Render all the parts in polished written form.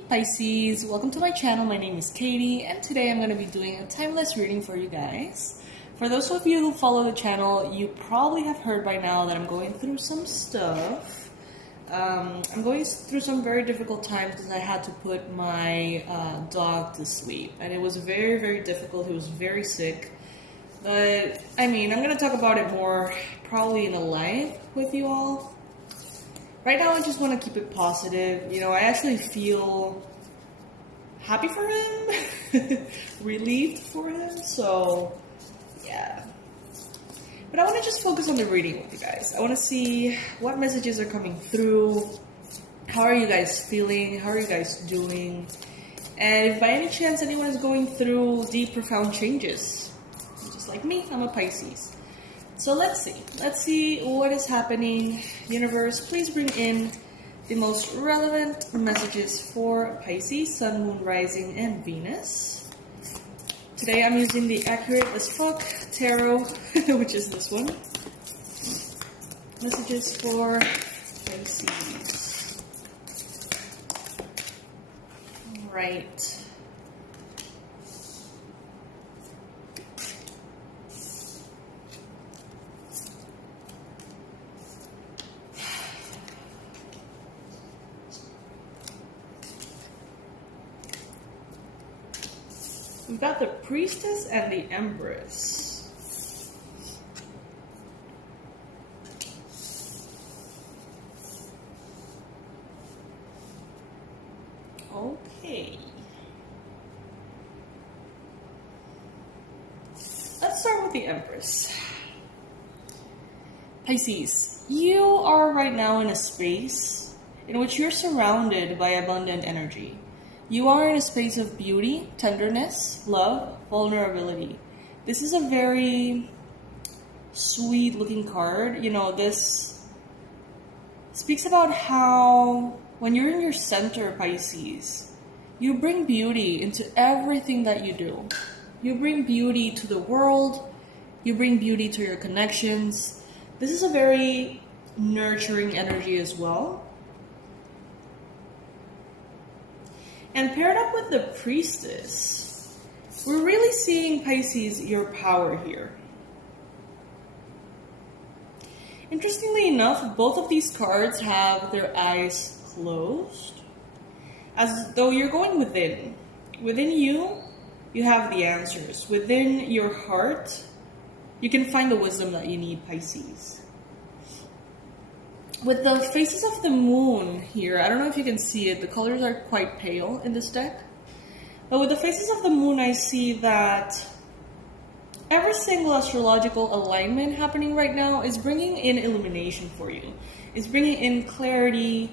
Hey Pisces, welcome to my channel. My name is Katie and today I'm going to be doing a timeless reading for you guys. For those of you who follow the channel, you probably have heard by now that I'm going through some stuff. I'm going through some very difficult times because I had to put my dog to sleep, and it was very, very difficult. He was very sick. But I mean, I'm going to talk about it more probably in a live with you all. Right now, I just want to keep it positive. You know, I actually feel happy for him, relieved for him, so yeah. But I want to just focus on the reading with you guys. I want to see what messages are coming through. How are you guys feeling? How are you guys doing? And if by any chance anyone is going through deep, profound changes, just like me, I'm a Pisces. So let's see what is happening. Universe, please bring in the most relevant messages for Pisces, Sun, Moon, Rising, and Venus. Today I'm using the Accurate as Fuck Tarot, which is this one. Messages for Pisces. Right. We've got the Priestess and the Empress. Okay. Let's start with the Empress. Pisces, you are right now in a space in which you're surrounded by abundant energy. You are in a space of beauty, tenderness, love, vulnerability. This is a very sweet looking card. You know, this speaks about how when you're in your center, Pisces, you bring beauty into everything that you do. You bring beauty to the world. You bring beauty to your connections. This is a very nurturing energy as well. And paired up with the Priestess, we're really seeing, Pisces, your power here. Interestingly enough, both of these cards have their eyes closed, as though you're going within. Within you, you have the answers. Within your heart, you can find the wisdom that you need, Pisces. With the faces of the moon here, I don't know if you can see it, the colors are quite pale in this deck. But with the faces of the moon, I see that every single astrological alignment happening right now is bringing in illumination for you. It's bringing in clarity,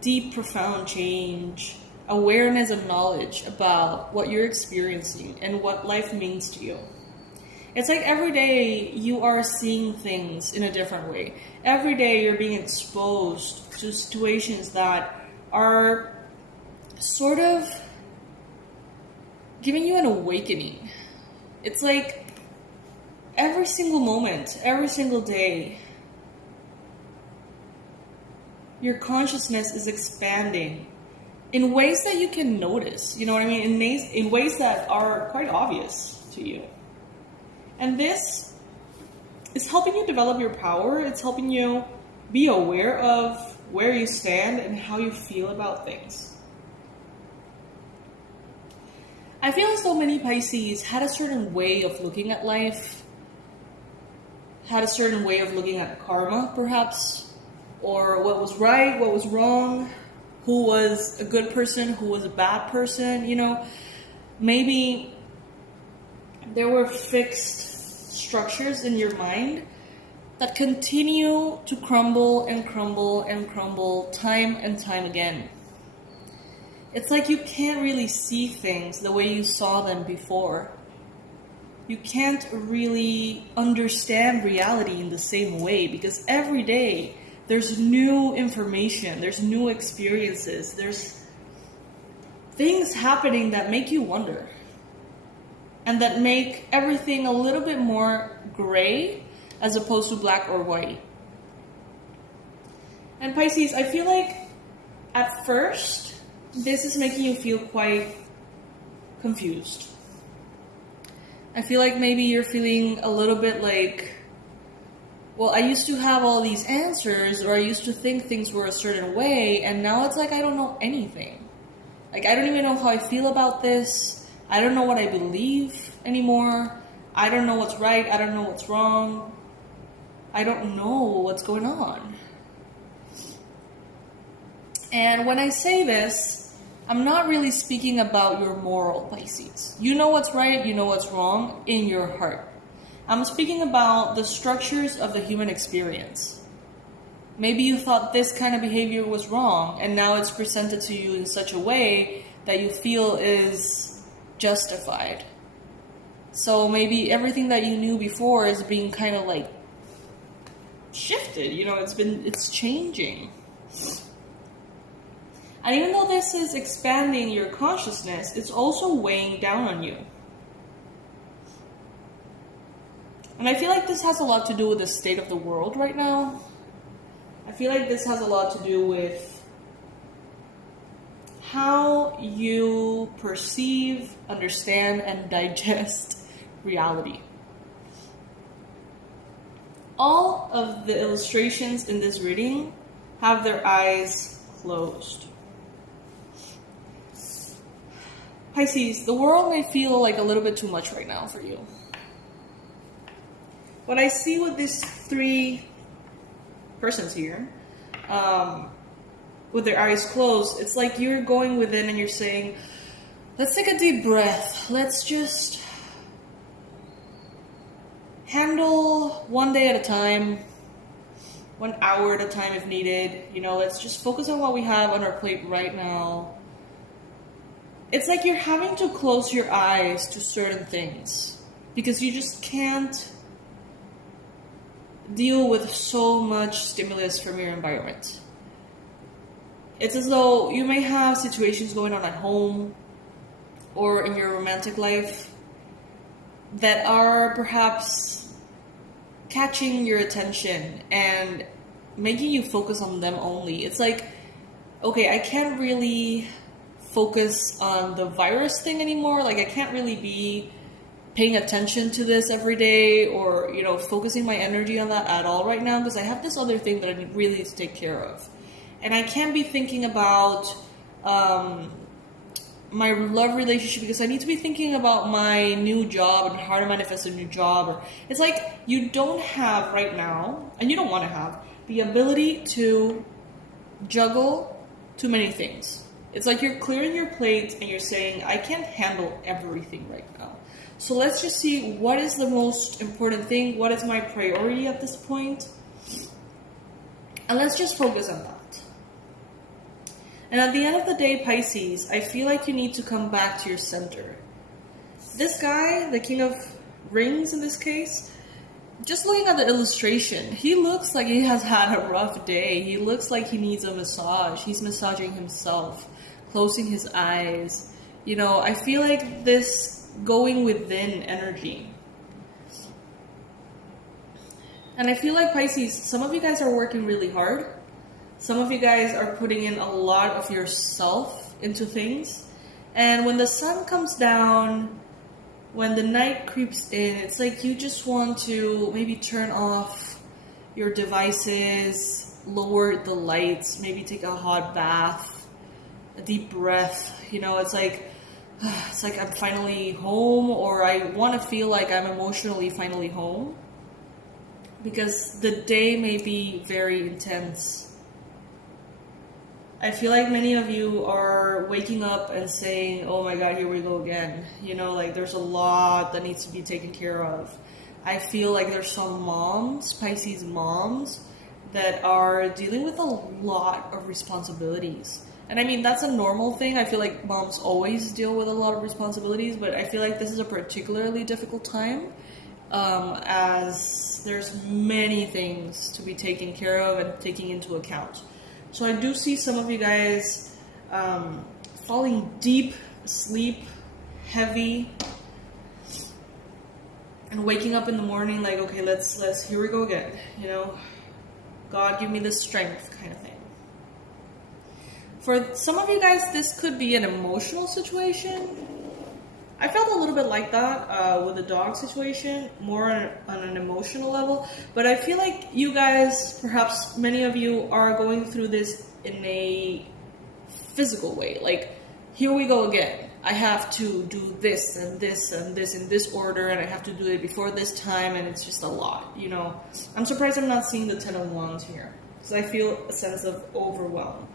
deep, profound change, awareness and knowledge about what you're experiencing and what life means to you. It's like every day you are seeing things in a different way. Every day you're being exposed to situations that are sort of giving you an awakening. It's like every single moment, every single day, your consciousness is expanding in ways that you can notice. You know what I mean? In ways that are quite obvious to you. And this is helping you develop your power. It's helping you be aware of where you stand and how you feel about things. I feel as though many Pisces had a certain way of looking at life, had a certain way of looking at karma, perhaps, or what was right, what was wrong, who was a good person, who was a bad person, you know. Maybe there were fixed structures in your mind that continue to crumble and crumble and crumble time and time again. It's like you can't really see things the way you saw them before. You can't really understand reality in the same way because every day there's new information, there's new experiences, there's things happening that make you wonder. And that make everything a little bit more gray as opposed to black or white. And Pisces, I feel like at first this is making you feel quite confused. I feel like maybe you're feeling a little bit like, well, I used to have all these answers, or I used to think things were a certain way, and now it's like I don't know anything. Like, I don't even know how I feel about this. I don't know what I believe anymore. I don't know what's right. I don't know what's wrong. I don't know what's going on. And when I say this, I'm not really speaking about your moral, Pisces. You know what's right, you know what's wrong in your heart. I'm speaking about the structures of the human experience. Maybe you thought this kind of behavior was wrong, and now it's presented to you in such a way that you feel is justified. So maybe everything that you knew before is being kind of like shifted, it's changing. And even though this is expanding your consciousness, it's also weighing down on you. And I feel like this has a lot to do with the state of the world right now. I feel like this has a lot to do with how you perceive, understand, and digest reality. All of the illustrations in this reading have their eyes closed. Pisces, the world may feel like a little bit too much right now for you. What I see with these three persons here, with their eyes closed, it's like you're going within and you're saying, let's take a deep breath. Let's just handle one day at a time, 1 hour at a time if needed. Let's just focus on what we have on our plate right now. It's like you're having to close your eyes to certain things because you just can't deal with so much stimulus from your environment. It's as though you may have situations going on at home or in your romantic life that are perhaps catching your attention and making you focus on them only. It's like, okay, I can't really focus on the virus thing anymore. Like, I can't really be paying attention to this every day or, focusing my energy on that at all right now because I have this other thing that I really need to take care of. And I can't be thinking about my love relationship because I need to be thinking about my new job and how to manifest a new job. It's like you don't have right now, and you don't want to have, the ability to juggle too many things. It's like you're clearing your plate and you're saying, I can't handle everything right now. So let's just see what is the most important thing, what is my priority at this point, and let's just focus on that. And at the end of the day, Pisces, I feel like you need to come back to your center. This guy, the King of Rings in this case, just looking at the illustration, he looks like he has had a rough day. He looks like he needs a massage. He's massaging himself, closing his eyes. I feel like this going within energy. And I feel like, Pisces, some of you guys are working really hard. Some of you guys are putting in a lot of yourself into things. And when the sun comes down, when the night creeps in, it's like you just want to maybe turn off your devices, lower the lights, maybe take a hot bath, a deep breath. It's like I'm finally home, or I want to feel like I'm emotionally finally home. Because the day may be very intense. I feel like many of you are waking up and saying, oh my God, here we go again. There's a lot that needs to be taken care of. I feel like there's some moms, Pisces moms, that are dealing with a lot of responsibilities. And I mean, that's a normal thing. I feel like moms always deal with a lot of responsibilities, but I feel like this is a particularly difficult time as there's many things to be taken care of and taking into account. So I do see some of you guys falling deep asleep, heavy, and waking up in the morning like, okay, let's here we go again. God, give me the strength kind of thing. For some of you guys, this could be an emotional situation. I felt a little bit like that with the dog situation, more on an emotional level. But I feel like you guys, perhaps many of you, are going through this in a physical way. Like, here we go again. I have to do this and this and this in this order, and I have to do it before this time, and it's just a lot, you know. I'm surprised I'm not seeing the Ten of Wands here, because I feel a sense of overwhelm.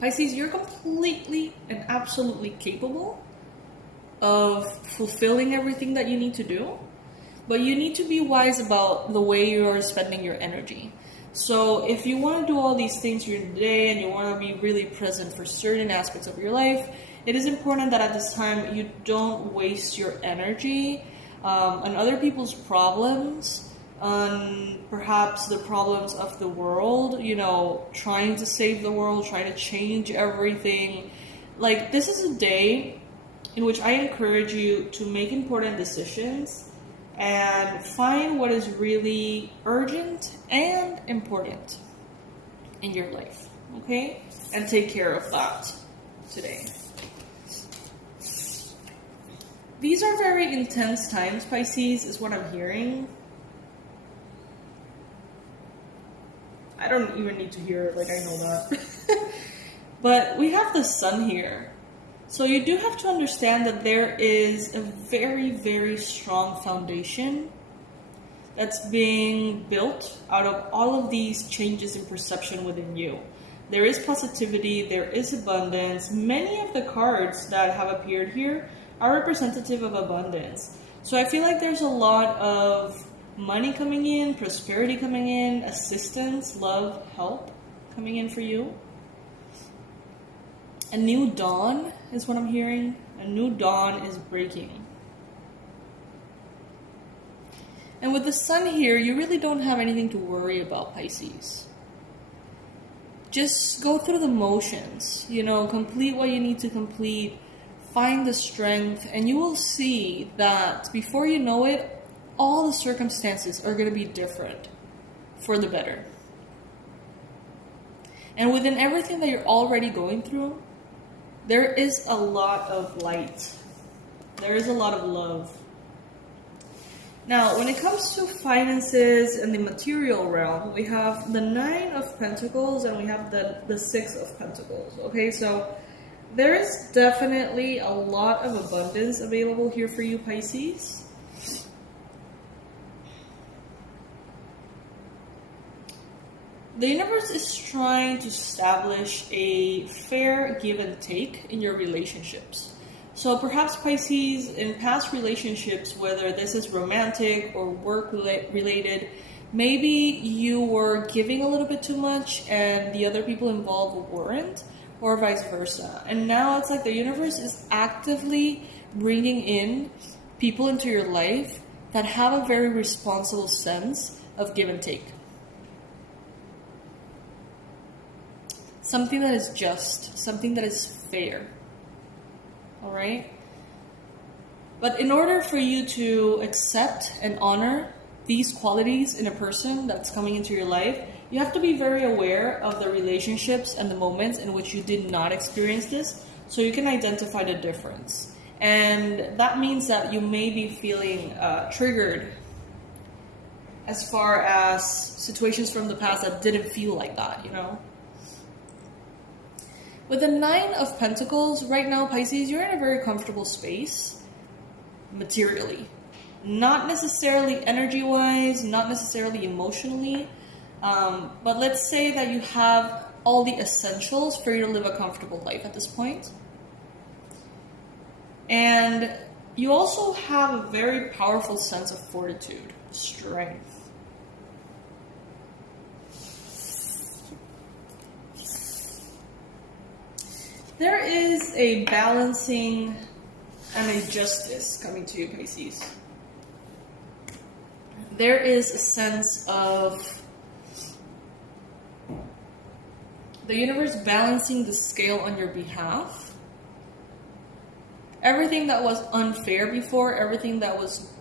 Pisces, you're completely and absolutely capable of fulfilling everything that you need to do, but you need to be wise about the way you are spending your energy. So if you want to do all these things during the day and you want to be really present for certain aspects of your life, it is important that at this time you don't waste your energy on other people's problems, on perhaps the problems of the world, you know, trying to save the world, trying to change everything. Like, this is a day in which I encourage you to make important decisions and find what is really urgent and important in your life, okay? And take care of that today. These are very intense times, Pisces, is what I'm hearing. I don't even need to hear it, like, I know that. But we have the sun here. So you do have to understand that there is a very, very strong foundation that's being built out of all of these changes in perception within you. There is positivity, there is abundance. Many of the cards that have appeared here are representative of abundance. So I feel like there's a lot of money coming in, prosperity coming in, assistance, love, help coming in for you. A new dawn is what I'm hearing. A new dawn is breaking. And with the sun here, you really don't have anything to worry about, Pisces. Just go through the motions, you know, complete what you need to complete, find the strength, and you will see that before you know it, all the circumstances are going to be different for the better. And within everything that you're already going through, there is a lot of light. There is a lot of love. Now, when it comes to finances and the material realm, we have the Nine of Pentacles and we have the Six of Pentacles. Okay, so there is definitely a lot of abundance available here for you, Pisces. The universe is trying to establish a fair give and take in your relationships. So perhaps, Pisces, in past relationships, whether this is romantic or work-related, maybe you were giving a little bit too much and the other people involved weren't, or vice versa. And now it's like the universe is actively bringing in people into your life that have a very responsible sense of give and take. Something that is just, something that is fair. Alright? But in order for you to accept and honor these qualities in a person that's coming into your life, you have to be very aware of the relationships and the moments in which you did not experience this, so you can identify the difference. And that means that you may be feeling triggered as far as situations from the past that didn't feel like that, you know? With the Nine of Pentacles, right now, Pisces, you're in a very comfortable space, materially. Not necessarily energy-wise, not necessarily emotionally, but let's say that you have all the essentials for you to live a comfortable life at this point. And you also have a very powerful sense of fortitude, strength. There is a balancing and a justice coming to you, Pisces. There is a sense of the universe balancing the scale on your behalf. Everything that was unfair before, everything that was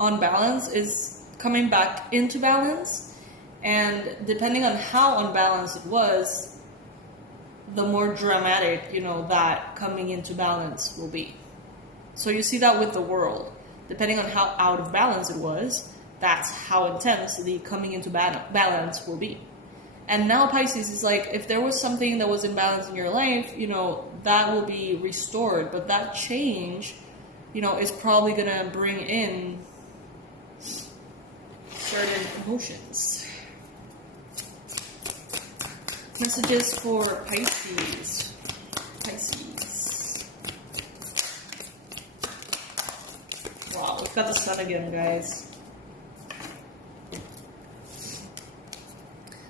unbalanced is coming back into balance. And depending on how unbalanced it was, the more dramatic, that coming into balance will be. So you see that with the world. Depending on how out of balance it was, that's how intense the coming into balance will be. And now Pisces is like, if there was something that was imbalance in your life, that will be restored. But that change, is probably going to bring in certain emotions. Messages for Pisces. Wow, we've got the sun again, guys.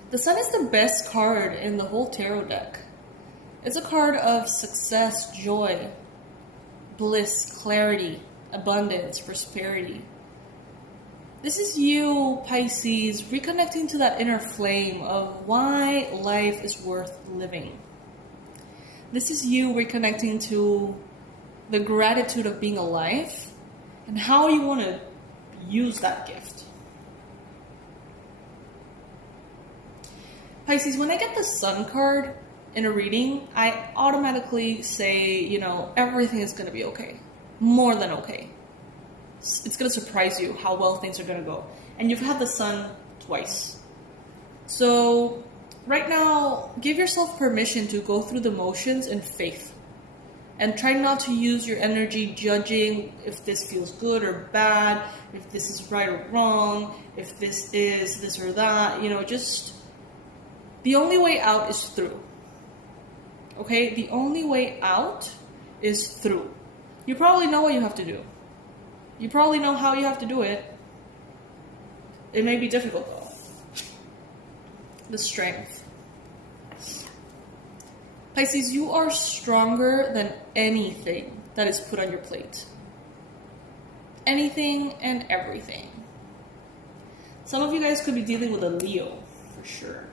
The sun is the best card in the whole tarot deck. It's a card of success, joy, bliss, clarity, abundance, prosperity. This is you, Pisces, reconnecting to that inner flame of why life is worth living. This is you reconnecting to the gratitude of being alive and how you want to use that gift. Pisces, when I get the sun card in a reading, I automatically say, everything is going to be okay. More than okay. It's going to surprise you how well things are going to go. And you've had the sun twice. So right now, give yourself permission to go through the motions in faith. And try not to use your energy judging if this feels good or bad, if this is right or wrong, if this is this or that. Just... the only way out is through. Okay? The only way out is through. You probably know what you have to do. You probably know how you have to do it. It may be difficult though. The strength. Pisces, you are stronger than anything that is put on your plate. Anything and everything. Some of you guys could be dealing with a Leo, for sure.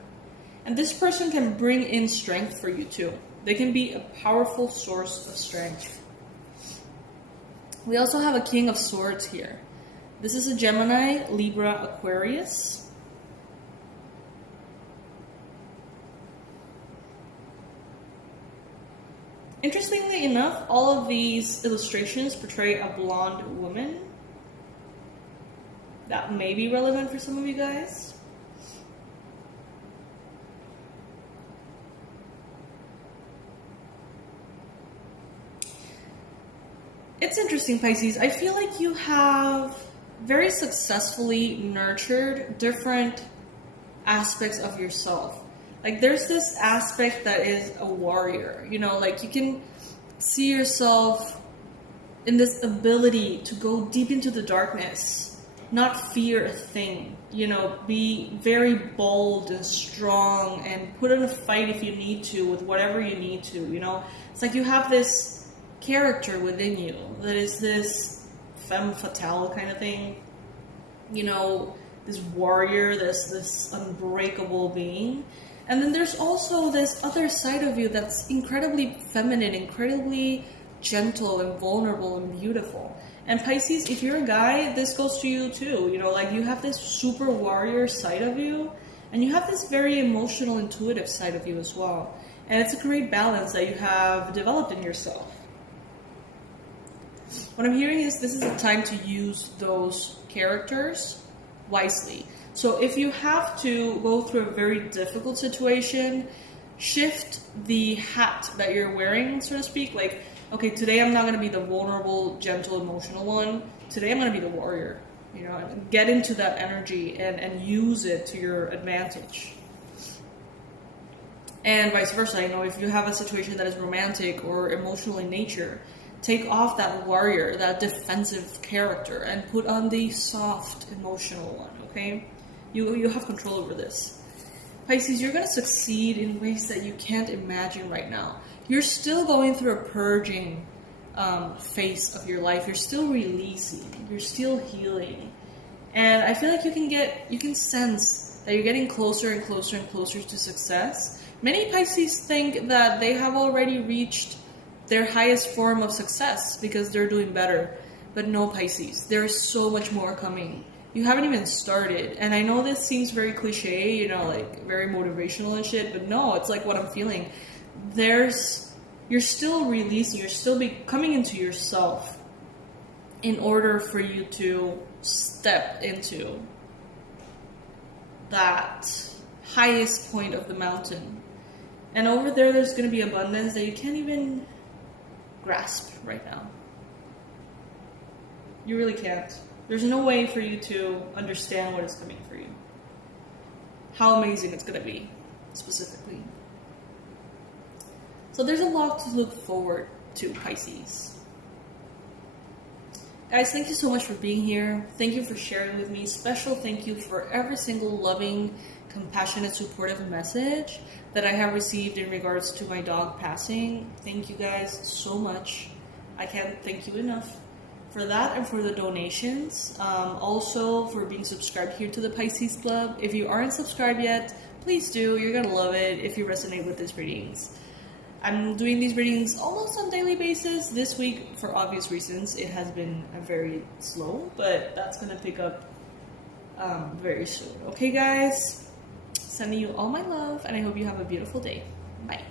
And this person can bring in strength for you too. They can be a powerful source of strength. We also have a King of Swords here. This is a Gemini, Libra, Aquarius. Interestingly enough, all of these illustrations portray a blonde woman. That may be relevant for some of you guys. It's interesting, Pisces. I feel like you have very successfully nurtured different aspects of yourself. Like there's this aspect that is a warrior, like you can see yourself in this ability to go deep into the darkness, not fear a thing, be very bold and strong and put in a fight if you need to with whatever you need to, It's like you have this character within you that is this femme fatale kind of thing, this warrior, this unbreakable being. And then there's also this other side of you that's incredibly feminine, incredibly gentle and vulnerable and beautiful. And Pisces, if you're a guy, this goes to you too. Like you have this super warrior side of you, and you have this very emotional, intuitive side of you as well. And it's a great balance that you have developed in yourself. What I'm hearing is this is a time to use those characters wisely. So if you have to go through a very difficult situation, shift the hat that you're wearing, so to speak. Like, okay, today I'm not going to be the vulnerable, gentle, emotional one. Today I'm going to be the warrior. Get into that energy and use it to your advantage. And vice versa, if you have a situation that is romantic or emotional in nature, take off that warrior, that defensive character, and put on the soft, emotional one, okay? You have control over this. Pisces, you're going to succeed in ways that you can't imagine right now. You're still going through a purging phase of your life. You're still releasing. You're still healing. And I feel like you can sense that you're getting closer and closer and closer to success. Many Pisces think that they have already reached their highest form of success because they're doing better. But no, Pisces, there's so much more coming. You haven't even started. And I know this seems very cliche, like very motivational and shit, but no, it's like what I'm feeling. you're still releasing, you're still coming into yourself in order for you to step into that highest point of the mountain. And over there's going to be abundance that you can't even grasp right now. You really can't. There's no way for you to understand what is coming for you. How amazing it's going to be, specifically. So there's a lot to look forward to, Pisces. Guys, thank you so much for being here. Thank you for sharing with me. Special thank you for every single loving, compassionate, supportive message that I have received in regards to my dog passing. Thank you guys so much. I can't thank you enough for that and for the donations. Also for being subscribed here to the Pisces Club. If you aren't subscribed yet, please do. You're gonna love it if you resonate with these readings. I'm doing these readings almost on a daily basis. This week, for obvious reasons, it has been very slow, but that's gonna pick up very soon. Okay, guys? Sending you all my love, and I hope you have a beautiful day. Bye.